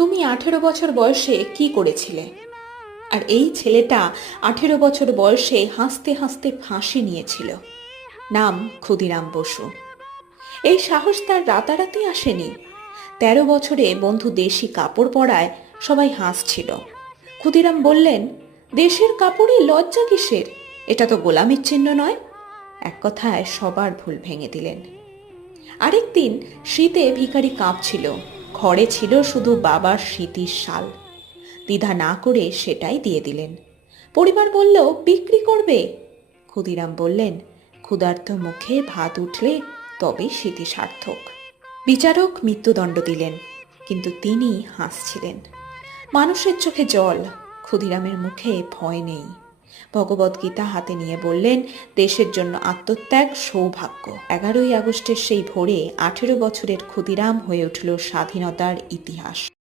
তুমি 18 বছর বয়সে কি করেছিলে? আর এই ছেলেটা 18 বছর বয়সে হাসতে হাসতে ফাঁসি নিয়েছিল। নাম ক্ষুদিরাম বসু। এই সাহস তার রাতারাতি আসেনি। 13 বছরে বন্ধু দেশি কাপড় পরায় সবাই হাসছিল। ক্ষুদিরাম বললেন, দেশের কাপড়ে লজ্জা কিসের? এটা তো গোলামির চিহ্ন নয়। এক কথায় সবার ভুল ভেঙে দিলেন। আরেকদিন শীতে ভিখারি কাঁপছিল। ঘরে ছিল শুধু বাবার স্মৃতির শাল। দ্বিধা না করে সেটাই দিয়ে দিলেন। পরিবার বলল, বিক্রি করবে? ক্ষুদিরাম বললেন, ক্ষুধার্ত মুখে ভাত উঠলে তবে স্মৃতি সার্থক। বিচারক মৃত্যুদণ্ড দিলেন, কিন্তু তিনি হাসছিলেন। মানুষের চোখে জল, ক্ষুদিরামের মুখে ভয় নেই। ভগবদ্গীতা হাতে নিয়ে বললেন, দেশের জন্য আত্মত্যাগ সৌভাগ্য। 11ই আগস্টের সেই ভোরে 18 বছরের ক্ষুদিরাম হয়ে উঠল স্বাধীনতার ইতিহাস।